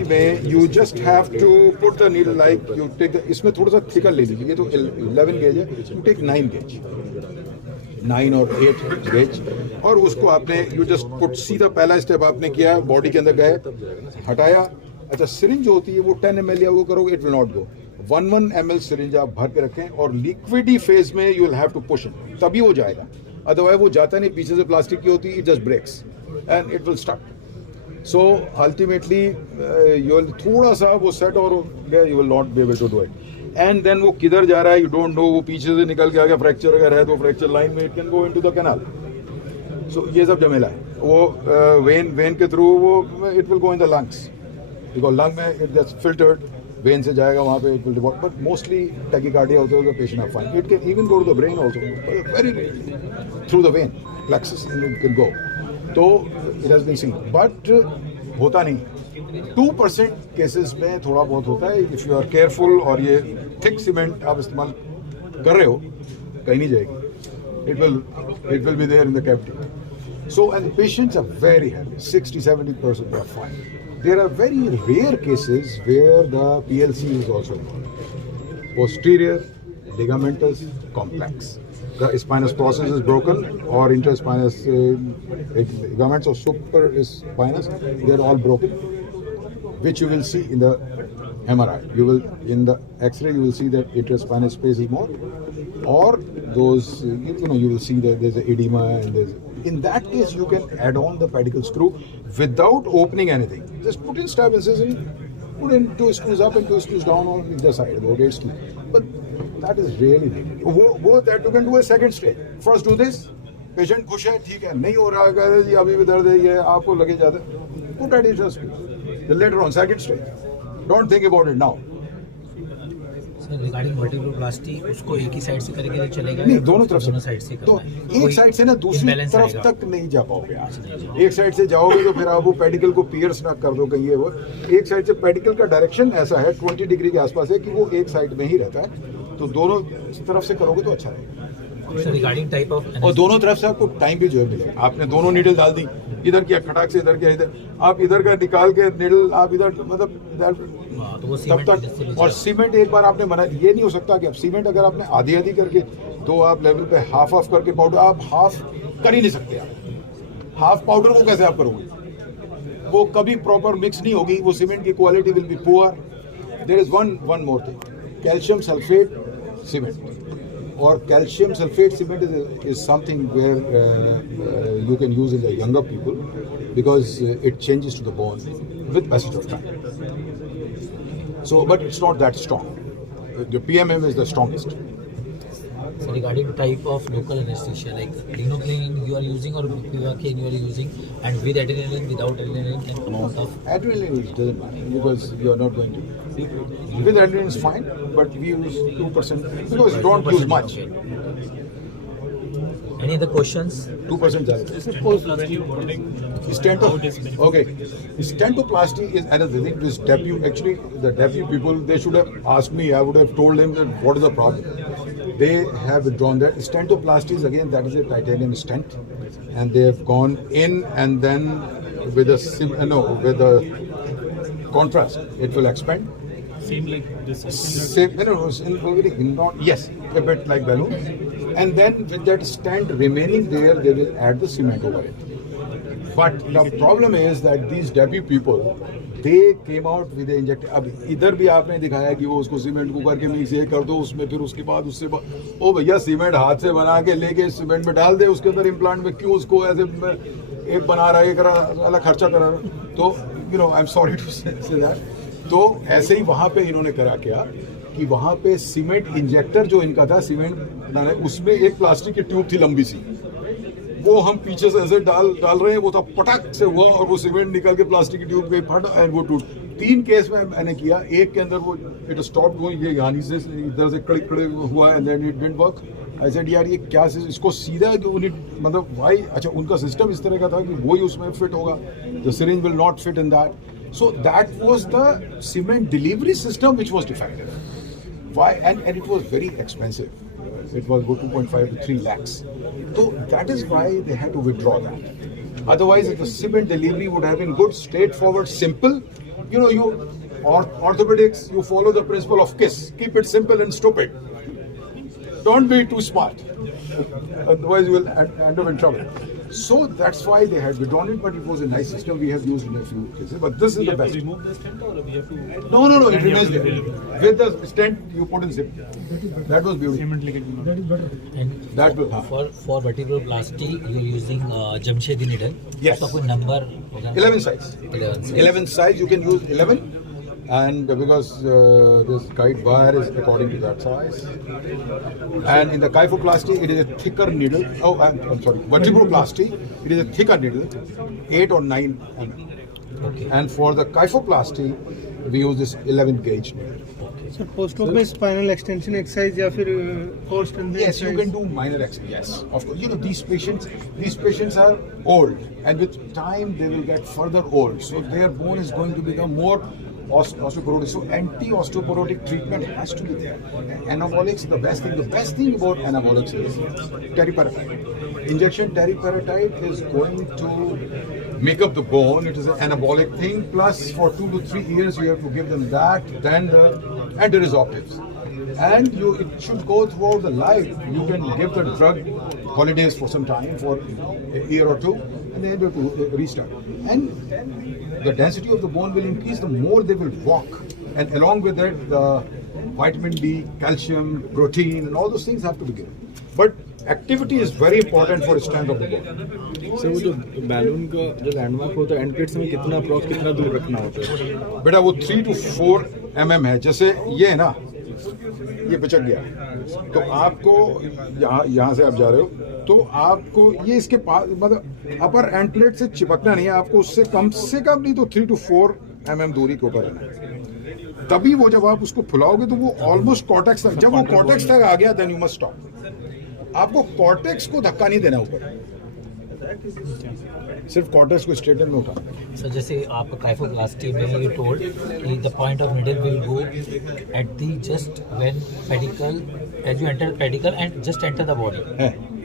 में you just have to put the needle like you take the, इसमें थोड़ा सा थिकर ले लीजिए, ये तो 11 गेज है, you take 9 गेज, 9 और 8 गेज, और उसको आपने you just put, सीधा पहला स्टेप आपने किया, बॉडी के अंदर गए, हटाया। अच्छा, सिरिंज जो होती है वो 10 ml या वो करोगे, it will not go, 1 ml syringe आप भर के रखें और लिक्विडी फेज में you will have to push it, तभी वो जाएगा, अदरवाइज वो जाता नहीं, पीछे से प्लास्टिक की होती है, it just breaks and it will stuck. So ultimately you will थोड़ा सा वो सेट और you will not be able to do it. And then वो किधर जा रहा है you don't know, वो पीछे से निकल के आगे फ्रैक्चर अगर है तो फ्रैक्चर लाइन में it can go into the canal. So ये सब झमेला है, वो वेन के थ्रू वो it will go in the lungs, because lung में it gets filtered, वेन से जाएगा वहाँ पे it will develop, but mostly tachycardia होते हुए patient are fine. It can even go to the brain also, very rarely through the vein plexus it can go. तो it has been seen, but होता नहीं, 2% cases में थोड़ा बहुत होता है, इफ यू आर केयरफुल, और ये थिक सीमेंट आप इस्तेमाल कर रहे हो, कहीं नहीं जाएगी, it will be there in the cavity. So and the patients are very healthy, 60-70% are fine. There are very rare cases where the PLC is also involved, posterior ligamentous complex. The spinous process is broken, or interspinous ligaments or supraspinous, they are all broken, which you will see in the MRI. You will, in the X-ray, you will see that interspinous space is more, or those, you will see that there's an edema, and there's, in that case, you can add on the pedicle screw without opening anything. Just put in stab incision, put in 2 screws up and 2 screws down on either side, about 8 screws. But that is really needed. That you can do a second stage. First do this, patient खुश है, ठीक है, नहीं हो रहा है, जी अभी भी दर्द है, ये आपको लगे जाता है, put additional screws. Then later on, second stage. Don't think about it now. Sir regarding vertebroplasty, उसको एक ही साइड से करके तो चलेगा? नहीं, दोनों तरफ से, दोनों साइड से तो एक साइड से ना दूसरी तरफ तक नहीं जा पाओगे आप। एक साइड से जाओगे तो फिर आप वो पेडिकल को पियर्स ना कर दो कहीं, वो एक साइड से पेडिकल का डायरेक्शन ऐसा है 20 डिग्री के आसपास है कि वो एक साइड में ही रहता है, तो दोनों तरफ से करोगे तो अच्छा रहेगा। रिगार्डिंग टाइप ऑफ, और दोनों तरफ से आपको टाइम भी जो है मिलेगा। आपने दोनों नीडल डाल दी, इधर किया खटाक से, इधर किया इधर, आप इधर का निकाल के नीडल आप इधर, मतलब तब तक। और सीमेंट एक बार आपने बना, ये नहीं हो सकता कि अब सीमेंट अगर आपने आधी आधी करके, तो आप लेवल पे हाफ ऑफ करके पाउडर, आप हाफ कर ही नहीं सकते। आप हाफ पाउडर को कैसे आप करोगे, वो कभी प्रॉपर मिक्स नहीं होगी, वो सीमेंट की quality will be poor. There is one more thing, calcium sulphate cement, or calcium sulfate cement is something where you can use in the younger people, because it changes to the bone with passage of time. So, but it's not that strong. The PMM is the strongest. So regarding type of local anesthesia, like linoclin you are using or Pivacaine you are using, and with adrenaline, without adrenaline, and amount of adrenaline doesn't matter, because you are not going to. With adrenaline is fine, but we use 2% because you don't use much. Any other questions? 2% okay. Stentoplasty is another thing. This debut, actually, the debut people, they should have asked me. I would have told them that what is the problem. They have withdrawn that. Stentoplasty is, again, that is a titanium stent, and they have gone in, and then with a contrast, it will expand. Same like this. Yes, a bit like balloon. And then with that stent remaining there, they will add the cement over it. But the problem is that these debut people, they came out with the injector. अब इधर भी आपने दिखाया कि वो उसको cement को करके मिक्स ये कर दो उसमें, फिर उसके बाद उससे ओ भैया सीमेंट हाथ से बना के लेके सीमेंट में डाल दे, उसके अंदर इम्प्लांट में क्यों उसको ऐसे एक बना रहा है, एक अलग खर्चा करा रहा है, तो I am sorry to say that. तो ऐसे ही वहाँ पे इन्होंने करा क्या कि वहाँ पे सीमेंट इंजेक्टर जो इनका था, सीमेंट उसमें एक प्लास्टिक की ट्यूब थी लंबी सी, वो हम पीछे से ऐसे डाल रहे हैं, वो था पटक से हुआ और वो सीमेंट निकल के प्लास्टिक की ट्यूब पे फट एंड वो टूट। 3 केस में मैंने किया, एक के अंदर वो इट स्टॉप गोइंग, ये यानी से इधर से कड़े हुआ and then it didn't work. I said यार ये क्या, इसको सीधा मतलब वाई, अच्छा उनका सिस्टम इस तरह का था कि वही उसमें फिट होगा, the syringe will not fit in that. So that was the cement delivery system which was defective. Why? And it was very expensive. It was go 2.5 to 3 lakhs. So that is why they had to withdraw that. Otherwise, the cement delivery would have been good, straightforward, simple, orthopedics, you follow the principle of KISS. Keep it simple and stupid. Don't be too smart. Otherwise, you will end up in trouble. So that's why they had withdrawn it, but it was a nice system we have used in a few cases. But this is the best. Remove the stent or we have to? No, it remains there. With the stent, you put in zip. That was beautiful. And That will for vertebroplasty, you're using Jamshedi needle. Yes. उसका कोई number होगा? 11 size. 11 size, you can use 11. And because this guide wire is according to that size. And in the kyphoplasty, it is a thicker needle. Oh, I'm sorry. Vertebroplasty, it is a thicker needle, 8 or 9 mm. Okay. And for the kyphoplasty, we use this 11 gauge needle. Sir post op में spinal extension exercise या फिर core strength Yes, you can do minor exercise. Yes, of course. These patients are old, and with time they will get further old. So their bone is going to become more osteoporotic. So anti-osteoporotic treatment has to be there. Anabolics, the best thing. The best thing about anabolics is teriparatide. Injection teriparatide is going to make up the bone. It is an anabolic thing. Plus, for 2 to 3 years, you have to give them that. Then and there is optics. And it should go throughout the life. You can give the drug holidays for some time, for a year or two, and then you have to restart. And the density of the bone will increase the more they will walk. And along with that, the vitamin D, calcium, protein, and all those things have to be given. But activity is very important for strength of the bone. Sir वो जो balloon का जो landmark होता है end plate में कितना approx कितना दूर रखना होता है? बेटा वो 3 to 4 mm है. जैसे ये है ना, ये पिचक गया, तो आपको यहाँ से आप जा रहे हो, तो आपको ये इसके पास मतलब अपर एंड प्लेट से चिपकना नहीं है. आपको उससे कम नहीं तो 3 to 4 mm दूरी के ऊपर रहना है. तभी वो जब आप उसको फुलाओगे तो वो ऑलमोस्ट कॉर्टेक्स तक, जब वो कॉर्टेक्स तक आ गया देन यू मस्ट स्टॉप. आपको कॉर्टेक्स को धक्का नहीं देना ऊपर, सिर्फ कॉर्टेक्स को स्ट्रेटन में उठाना. So जैसे आपका kyphoplasty में you told कि the point of needle will go at the just when pedicle, as you enter the pedicle and just enter the body.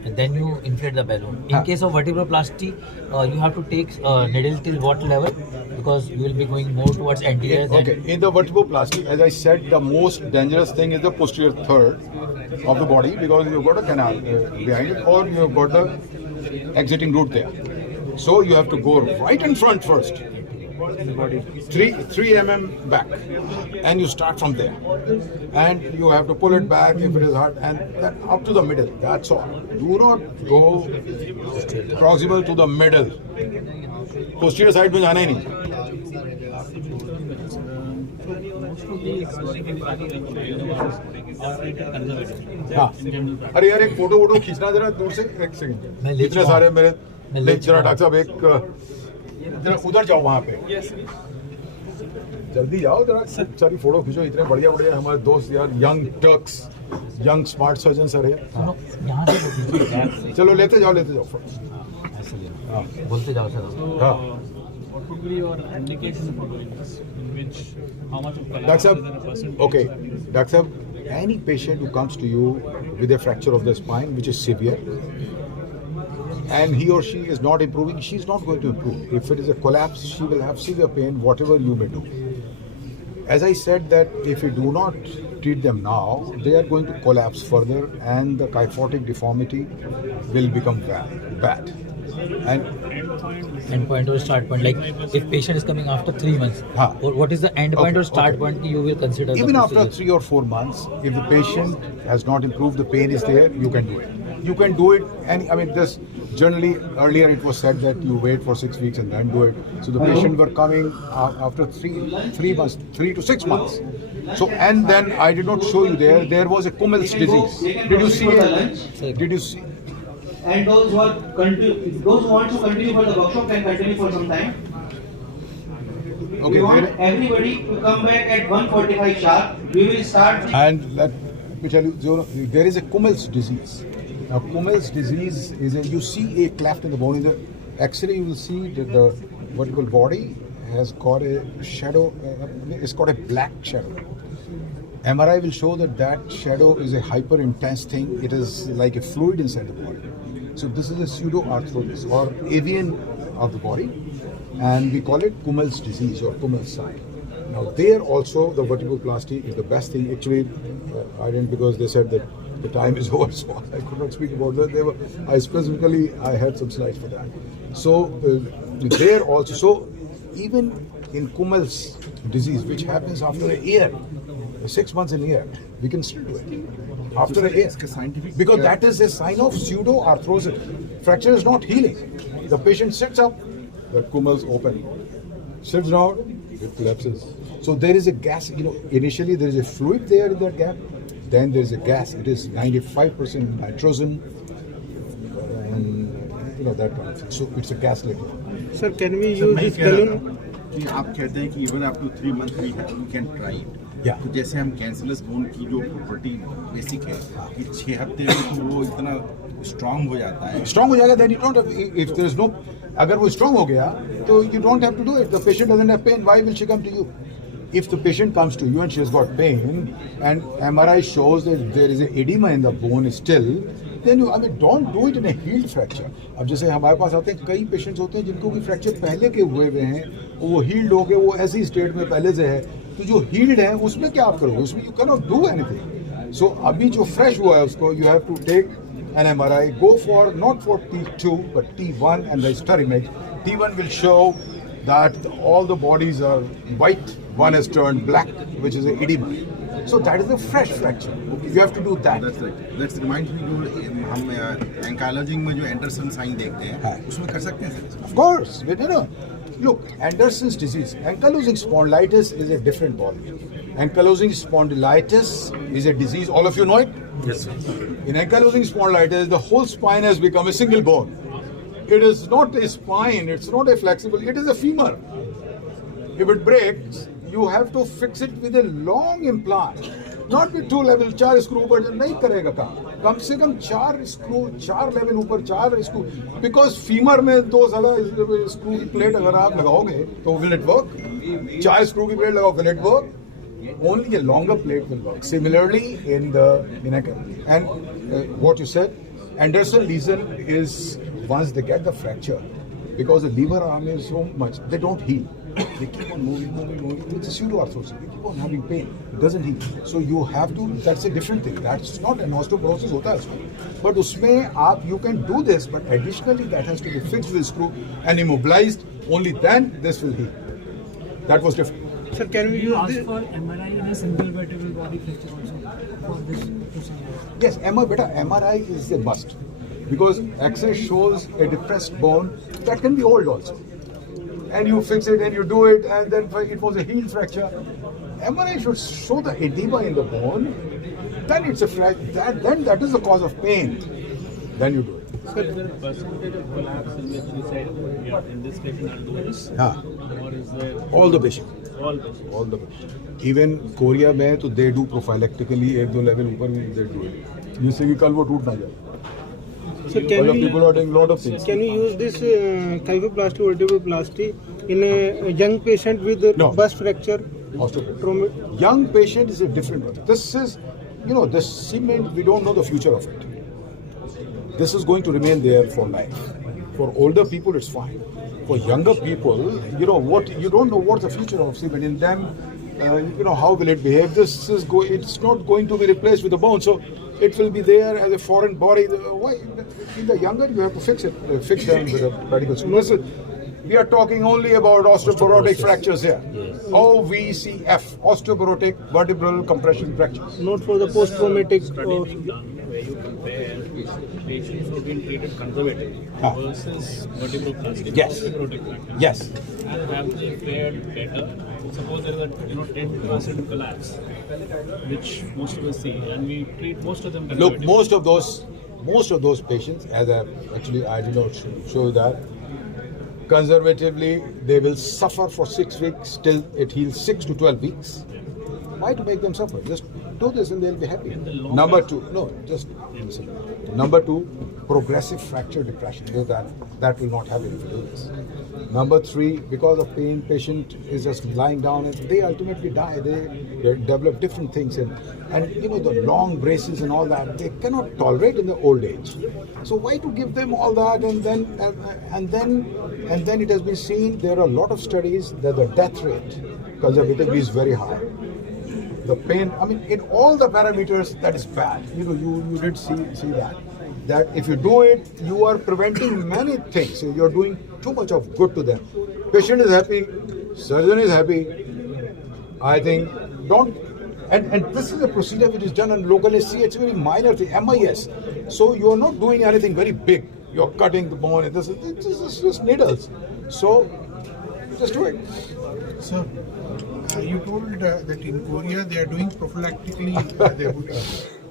And then you inflate the balloon. In case of vertebroplasty, you have to take needle till what level? Because you will be going more towards anterior. Okay, in the vertebroplasty, as I said, the most dangerous thing is the posterior third of the body, because you've got a canal behind it, or you've got the exiting route there. So you have to go right in front first, 3 mm back, and you start from there. And you have to pull it back if it is hard, and then up to the middle. That's all. Do not go proximal to the middle. Posterior side में जाना ही नहीं. हाँ, अरे यार एक photo खींचना जरा दूर से, एक सेकंड. इतने सारे मेरे जरा डॉक्टर साहब, एक जरा उधर जाओ वहाँ पे, जल्दी जाओ जरा, सारी फोटो खींचो. इतने बढ़िया हमारे दोस्त यार, young Turks, young smart surgeon sir है. चलो लेते जाओ हाँ, बोलते जाओ सर. हाँ What would be your indications for doing this? In which, how much of doctor collapse within a साहब, percentage? okay, डॉक्टर साहब, any patient who comes to you with a fracture of the spine which is severe, and he or she is not improving, she is not going to improve. If it is a collapse, she will have severe pain, whatever you may do. As I said, that if you do not treat them now, they are going to collapse further, and the kyphotic deformity will become bad. And end point or start point, like if patient is coming after 3 months, हाँ. or what is the end point or start Okay. point you will consider? even the after procedure? 3 or 4 months, if the patient has not improved, the pain is there, you can do it. You can do it, and I mean, this generally earlier it was said that you wait for 6 weeks and then do it. So the patient were coming after 3 months, 3 to 6 months. So, and then I did not show you there was a Kummel's disease. Did you see it? Did you see? And those who want to continue for the workshop can continue for some time. Okay, We want there- everybody to come back at 1:45 sharp. We will start. And let me tell you, there is a Kummel's disease. Now, Kummel's disease is you see a cleft in the bone. In the X-ray, you will see that the vertebral body has got a shadow. It's got a black shadow. MRI will show that shadow is a hyper intense thing. It is like a fluid inside the body. So this is a pseudoarthrosis or avian of the body, and we call it Kummel's disease or Kummel's sign. Now there also the vertebroplasty is the best thing. Actually, I didn't, because they said that the time is over, so I could not speak about that. I had some slides for that. So there also, so even in Kummel's disease, which happens after a year, 6 months in a year, we can still do it after a year, because that is a sign of pseudo-arthrosis. Fracture is not healing. The patient sits up, the Kummel's open. Sits down, it collapses. So there is a gas, initially there is a fluid there in that gap, then there is a gas. It is 95% nitrogen, and that kind of thing. So it's a gas level. Sir, can we use this balloon? कि आप कहते हैं कि even up to 3 month we can try it, Yeah. तो जैसे हम कैंसरलेस bone की जो प्रॉपर्टी बेसिक है कि 6 हफ्ते में तो वो इतना स्ट्रांग हो जाता है. Strong हो जाएगा, then you don't have, if there is no, अगर वो strong हो गया, तो you don't have to do it. The patient doesn't have pain, why will she come to you? If the patient comes to you and she has got pain and MRI shows that there is an edema in the bone still, then don't do it in a healed fracture. अब जैसे हमारे पास आते हैं कई patients होते हैं जिनको भी फ्रैक्चर पहले के हुए हैं, वो हील्ड हो गए, वो ऐसी स्टेट में पहले से है, तो जो हील्ड है उसमें क्या आप करोगे? उसमें you can not do anything. So अभी जो फ्रेश हुआ है उसको you have to take an MRI, go for not for T2 but T1 and the stir image. T1 will show that all the bodies are white, one has turned black, which is an edema. So that is a fresh fracture. You have to do that. That's reminds me जो हम एंकाइलॉजिंग में जो Anderson sign देखते हैं उसमें कर सकते हैं sir. Of course, look, Anderson's disease, ankylosing spondylitis is a different ballgame. Ankylosing spondylitis is a disease, all of you know it? Yes, sir. In ankylosing spondylitis, the whole spine has become a single bone. It is not a spine, it's not a flexible, it is a femur. If it breaks, you have to fix it with a long implant. Not with 2 level, 4 screw ऊपर नहीं करेगा काम. कम से कम 4 screw, 4 level ऊपर 4 screw. Because femur में 2 साला screw की plate अगर आप लगाओगे, तो will it work? 4 screw की plate लगाओ, will it work? Only a longer plate will work. Similarly, in what you said, Anderson lesion is once they get the fracture, because the lever arm is so much, they don't heal. They keep on moving. It's a pseudo-arthrosis. They keep on having pain. It doesn't heal. So you have to, that's a different thing. That's not an osteoporosis होता है उसमें. But उसमें आप, you can do this, but additionally that has to be fixed with a screw and immobilized. Only then this will heal. That was different. Sir, can we You use ask this? for MRI in a single vertebral body fracture also for this procedure. Yes, MRI is a must. Because X-ray shows a depressed bone that can be old also. And you fix it and you do it, and then it was a heel fracture. MRI should show the edema in the bone. Then it's a fracture. Then that is the cause of pain. Then you do it. Sir, is there a percentage of collapse in which you said, yeah, in this patient I'll do this? हाँ. Or is there All the patients. all patients? All the patients. Even Korea में तो they do prophylactically 1-2 level ऊपर भी they do it. जिससे कि कल वो टूट ना जाए. Sir, People are doing a lot of things. can we use this kyphoplasty, vertebroplasty in a young patient with No. burst fracture? Osteoporosis. Young patient is a different one. This is, this cement, we don't know the future of it. This is going to remain there for life. For older people, it's fine. For younger people, you don't know what the future of cement in them. How will it behave? It's not going to be replaced with the bone, so it will be there as a foreign body. Why? In the younger, you have to fix them with a medical school. We are talking only about osteoporotic fractures here. Yes. OVCF, osteoporotic vertebral compression fractures. Not for the post-traumatic. Study being done where you compare patients who have been treated conservatively Ah. versus vertebroplasty, Yes. osteoporotic fracture. Yes. And have they fared better? Suppose there is a 10% collapse, which most of us see, and we treat most of them Look, conservatively. most of those patients, as I did not show you that, conservatively, they will suffer for 6 weeks till it heals 6 to 12 weeks. Why to make them suffer? Just do this and they'll be happy. Number 2, listen. Number 2, progressive fracture depression. That will not happen if you do this. Number 3, because of pain, patient is just lying down and they ultimately die. They develop different things and the long braces and all that, they cannot tolerate in the old age. So why to give them all that and then it has been seen, there are a lot of studies that the death rate conservatively is very high. The pain, I mean, in all the parameters, that is bad. You know, you did see that. That if you do it, you are preventing many things. You are doing too much of good to them. Patient is happy, surgeon is happy. I think and this is a procedure which is done on local SC. It's a very minor thing, MIS. So you are not doing anything very big. You are cutting the bone. This is just needles. So just do it. Sir, you told that in Korea they are doing prophylactically. They would,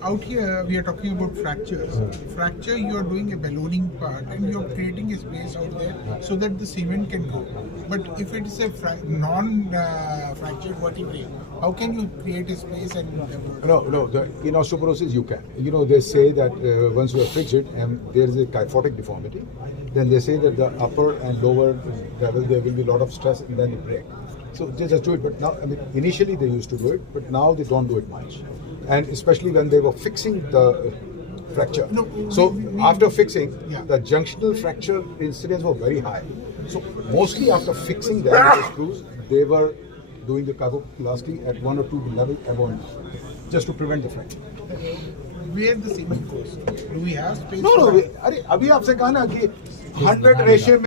out here we are talking about fractures. Fracture, you are doing a ballooning part and you are creating a space out there so that the cement can go. But if it is a non-fractured vertebrae, how can you create a space and No. In osteoporosis you can. You know, they say that once you are fixed and there is a kyphotic deformity, then they say that the upper and lower level there will be a lot of stress and then it break. So they just do it. But now, I mean, initially they used to do it, but now they don't do it much. And especially when they were fixing the fracture. No, So after fixing, Yeah. the junctional fracture incidence were very high. So mostly after fixing the screws, they were doing the kyphoplasty at 1 or 2 level above now, just to prevent the fracture. where the cement goes? Do we have space? No, for- अरे अभी आपसे कहा ना कि 100 ratio